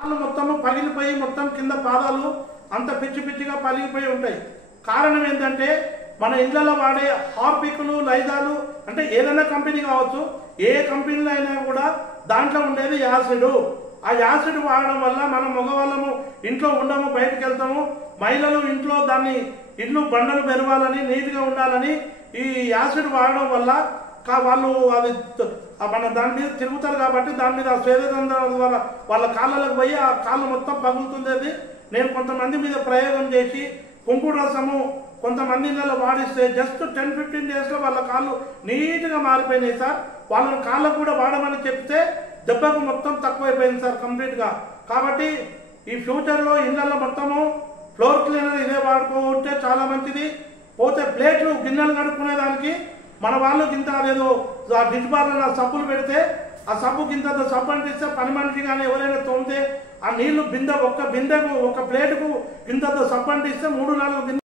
కాళ్ళు మొత్తం పగిలిపోయి మొత్తం కింద పాదాలు అంత పిచ్చి పిచ్చిగా పగిలిపోయి ఉంటాయి. కారణం ఏంటంటే మన ఇళ్లలో వాడే హార్పిక్లు లైజాలు అంటే ఏదైనా కంపెనీ కావచ్చు, ఏ కంపెనీలో అయినా కూడా దాంట్లో ఉండేది యాసిడ్. ఆ యాసిడ్ వాడడం వల్ల మనం మగవాళ్ళము ఇంట్లో ఉండము, బయటకు వెళ్తాము. మహిళలు ఇంట్లో దాన్ని ఇల్లు బండలు పెరగాలని నీట్గా ఉండాలని ఈ యాసిడ్ వాడడం వల్ల వాళ్ళు అది మన దాని మీద తిరుగుతారు కాబట్టి దాని మీద స్వేదదండాల ద్వారా వాళ్ళ కాళ్ళలకు పోయి ఆ కాళ్ళు మొత్తం పగులుతుంది. అది నేను కొంతమంది మీద ప్రయోగం చేసి కుంకుడు రసము కొంతమంది ఇళ్ళలో వాడిస్తే జస్ట్ 10-15 డేస్లో వాళ్ళ కాళ్ళు నీట్గా మారిపోయినాయి సార్. వాళ్ళని కాళ్ళకు కూడా వాడమని చెప్తే దెబ్బకు మొత్తం తక్కువైపోయింది సార్ కంప్లీట్గా. కాబట్టి ఈ ఫ్యూచర్లో ఇళ్ళల్లో మొత్తము ఫ్లోర్ క్లీనర్ ఇదే వాడుకుంటే చాలా మంచిది. పోతే ప్లేట్లు గిన్నెలు కడుక్కునే దానికి మన వాళ్ళు గింత అదేదో డిష్ బార్లో సబ్బులు పెడితే ఆ సబ్బు గింత సబ్బు అంటిస్తే పని మనిషి కానీ ఎవరైనా తోమితే ఆ నీళ్లు బిందె ఒక్క బిందెకు ఒక ప్లేటుకు గింత సబ్బు అంటిస్తే 3-4